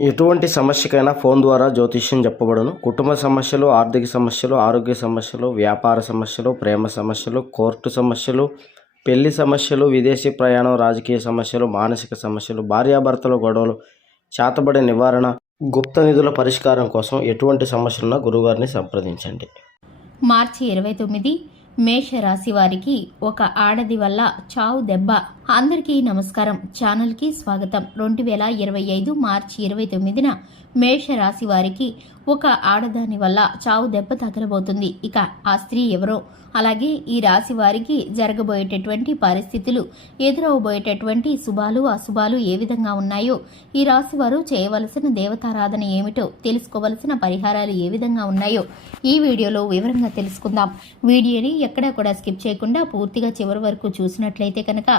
ఎటువంటి సమస్యకైనా ఫోన్ ద్వారా జ్యోతిష్యం చెప్పబడును. కుటుంబ సమస్యలు, ఆర్థిక సమస్యలు, ఆరోగ్య సమస్యలు, వ్యాపార సమస్యలు, ప్రేమ సమస్యలు, కోర్టు సమస్యలు, పెళ్లి సమస్యలు, విదేశీ ప్రయాణం, రాజకీయ సమస్యలు, మానసిక సమస్యలు, భార్యాభర్తల గొడవలు, చేతబడి నివారణ, గుప్త నిధుల పరిష్కారం కోసం ఎటువంటి సమస్యలున్నా గురుగారిని సంప్రదించండి. మార్చి 29 మేషరాశి వారికి ఒక ఆడది వల్ల చావు దెబ్బ. అందరికీ నమస్కారం. ఛానల్కి స్వాగతం. 2025 మార్చి 29న మేషరాశి వారికి ఒక ఆడదాని వల్ల చావు దెబ్బ తగలబోతుంది. ఇక ఆ స్త్రీ ఎవరో, అలాగే ఈ రాశి వారికి జరగబోయేటటువంటి పరిస్థితులు, ఎదురవబోయేటటువంటి శుభాలు అశుభాలు ఏ విధంగా ఉన్నాయో, ఈ రాశి వారు చేయవలసిన దేవతారాధన ఏమిటో, తెలుసుకోవలసిన పరిహారాలు ఏ విధంగా ఉన్నాయో ఈ వీడియోలో వివరంగా తెలుసుకుందాం. వీడియోని ఎక్కడా కూడా స్కిప్ చేయకుండా పూర్తిగా చివరి వరకు చూసినట్లయితే కనుక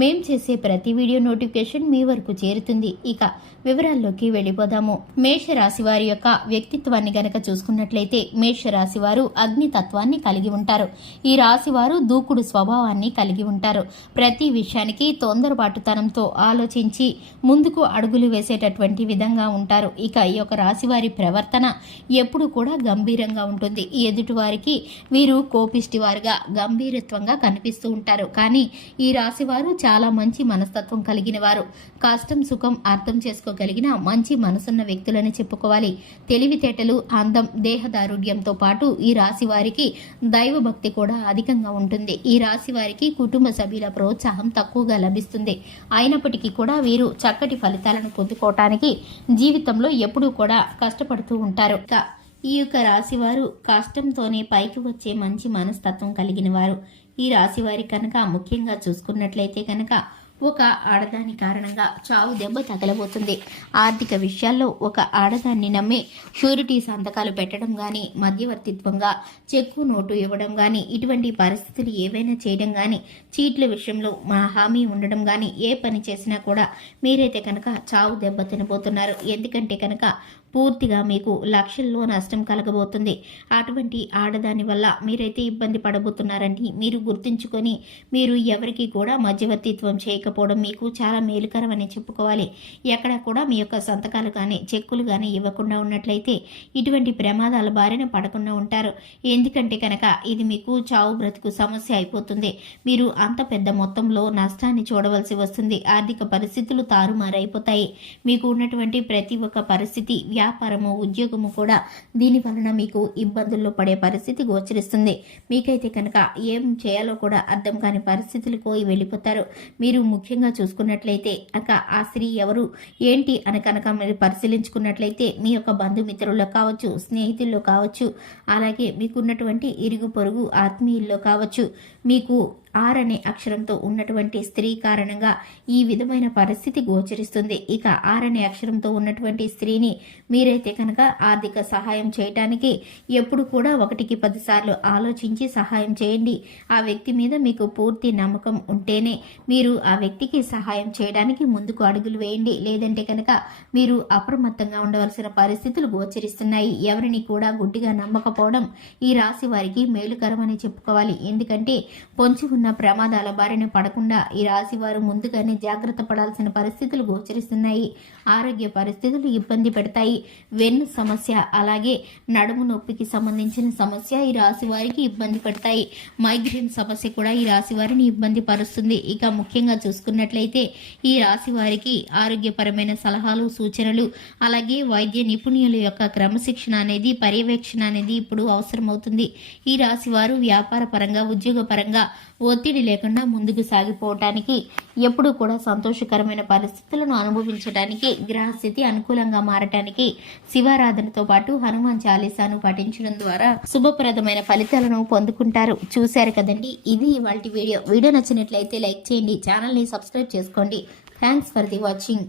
మేం చేసే ప్రతి వీడియో నోటిఫికేషన్ మీ వరకు చేరుతుంది. ఇక వివరాల్లోకి వెళ్ళిపోదాము. మేషరాశి వారి యొక్క వ్యక్తిత్వాన్ని గనక చూసుకున్నట్లయితే మేషరాశి వారు అగ్ని తత్వాన్ని కలిగి ఉంటారు. ఈ రాశి వారు దూకుడు స్వభావాన్ని కలిగి ఉంటారు. ప్రతి విషయానికి తొందరపాటుతనంతో ఆలోచించి ముందుకు అడుగులు వేసేటటువంటి విధంగా ఉంటారు. ఇక ఈ యొక్క రాశి వారి ప్రవర్తన ఎప్పుడు కూడా గంభీరంగా ఉంటుంది. ఎదుటి వారికి వీరు కోపిష్టి వారుగా గంభీరత్వంగా కనిపిస్తూ ఉంటారు. కానీ ఈ రాశి వారు చాలా మంచి మనస్తత్వం కలిగిన వారు. కష్టం సుఖం అర్థం చేసుకోగలిగిన మంచి మనసున్న వ్యక్తులని చెప్పుకోవాలి. తెలివితేటలు, అందం, దేహదారుఢ్యంతో పాటు ఈ రాశి వారికి దైవభక్తి కూడా అధికంగా ఉంటుంది. ఈ రాశి వారికి కుటుంబ సభ్యుల ప్రోత్సాహం తక్కువగా లభిస్తుంది. అయినప్పటికీ కూడా వీరు చక్కటి ఫలితాలను పొందుకోవటానికి జీవితంలో ఎప్పుడూ కూడా కష్టపడుతూ ఉంటారు. ఈ యొక్క రాశి వారు కష్టంతోనే పైకి వచ్చే మంచి మనస్తత్వం కలిగిన వారు. ఈ రాశి వారి కనుక ముఖ్యంగా చూసుకున్నట్లయితే కనుక ఒక ఆడదాని కారణంగా చావు దెబ్బ తగలబోతుంది. ఆర్థిక విషయాల్లో ఒక ఆడదాన్ని నమ్మి షూరిటీ సంతకాలు పెట్టడం కానీ, మధ్యవర్తిత్వంగా చెక్కు నోటు ఇవ్వడం కానీ, ఇటువంటి పరిస్థితులు ఏవైనా చేయడం కానీ, చీట్ల విషయంలో మా హామీ ఉండడం కానీ, ఏ పని చేసినా కూడా మీరైతే కనుక చావు దెబ్బ తినబోతున్నారు. ఎందుకంటే కనుక పూర్తిగా మీకు లక్షల్లో నష్టం కలగబోతుంది. అటువంటి ఆడదాని వల్ల మీరైతే ఇబ్బంది పడబోతున్నారని మీరు గుర్తుంచుకొని మీరు ఎవరికి కూడా మధ్యవర్తిత్వం చేయకపోవడం మీకు చాలా మేలుకరం అని చెప్పుకోవాలి. ఎక్కడ కూడా మీ యొక్క సంతకాలు కానీ చెక్కులు కానీ ఇవ్వకుండా ఉన్నట్లయితే ఇటువంటి ప్రమాదాల బారిన పడకుండా ఉంటారు. ఎందుకంటే కనుక ఇది మీకు చావు బ్రతుకు సమస్య అయిపోతుంది. మీరు అంత పెద్ద మొత్తంలో నష్టాన్ని చూడవలసి వస్తుంది. ఆర్థిక పరిస్థితులు తారుమారైపోతాయి. మీకు ఉన్నటువంటి ప్రతి ఒక్క పరిస్థితి, వ్యాపారము, ఉద్యోగము కూడా దీని వలన మీకు ఇబ్బందుల్లో పడే పరిస్థితి గోచరిస్తుంది. మీకైతే కనుక ఏం చేయాలో కూడా అర్థం కాని పరిస్థితులకు వెళ్ళిపోతారు. మీరు ముఖ్యంగా చూసుకున్నట్లయితే ఆ స్త్రీ ఎవరు ఏంటి అని కనుక మీరు పరిశీలించుకున్నట్లయితే మీ యొక్క బంధుమిత్రుల్లో కావచ్చు, స్నేహితుల్లో కావచ్చు, అలాగే మీకున్నటువంటి ఇరుగు పొరుగు ఆత్మీయుల్లో కావచ్చు, మీకు ఆర్ అనే అక్షరంతో ఉన్నటువంటి స్త్రీ కారణంగా ఈ విధమైన పరిస్థితి గోచరిస్తుంది. ఇక ఆర్ అనే అక్షరంతో ఉన్నటువంటి స్త్రీని మీరైతే కనుక ఆర్థిక సహాయం చేయటానికి ఎప్పుడు కూడా 1కి 10 సార్లు ఆలోచించి సహాయం చేయండి. ఆ వ్యక్తి మీద మీకు పూర్తి నమ్మకం ఉంటేనే మీరు ఆ వ్యక్తికి సహాయం చేయడానికి ముందుకు అడుగులు వేయండి. లేదంటే కనుక మీరు అప్రమత్తంగా ఉండవలసిన పరిస్థితులు గోచరిస్తున్నాయి. ఎవరిని కూడా గుడ్డిగా నమ్మకపోవడం ఈ రాశి వారికి మేలుకరం అని చెప్పుకోవాలి. ఎందుకంటే పొంచి ఉన్న ప్రమాదాల బారిన పడకుండా ఈ రాశి వారు ముందుగానే జాగ్రత్త పడాల్సిన పరిస్థితులు గోచరిస్తున్నాయి. ఆరోగ్య పరిస్థితులు ఇబ్బంది పెడతాయి. వెన్ను సమస్య, అలాగే నడుము నొప్పికి సంబంధించిన సమస్య ఈ రాశి వారికి ఇబ్బంది పెడతాయి. మైగ్రేన్ సమస్య కూడా ఈ రాశి వారిని ఇబ్బంది పరుస్తుంది. ఇక ముఖ్యంగా చూసుకున్నట్లయితే ఈ రాశి వారికి ఆరోగ్యపరమైన సలహాలు, సూచనలు, అలాగే వైద్య నిపుణుల యొక్క క్రమశిక్షణ అనేది, పర్యవేక్షణ అనేది ఇప్పుడు అవసరమవుతుంది. ఈ రాశి వారు వ్యాపార పరంగా, ఉద్యోగ పరంగా ఒత్తిడి లేకుండా ముందుకు సాగిపోవటానికి, ఎప్పుడూ కూడా సంతోషకరమైన పరిస్థితులను అనుభవించడానికి, గ్రహస్థితి అనుకూలంగా మారటానికి శివారాధనతో పాటు హనుమాన్ చాలీసాను పఠించడం ద్వారా శుభప్రదమైన ఫలితాలను పొందుకుంటారు. చూశారు కదండి, ఇది ఇవాల్టి వీడియో. వీడియో నచ్చినట్లయితే లైక్ చేయండి, ఛానల్ని సబ్స్క్రైబ్ చేసుకోండి. Thanks for the watching.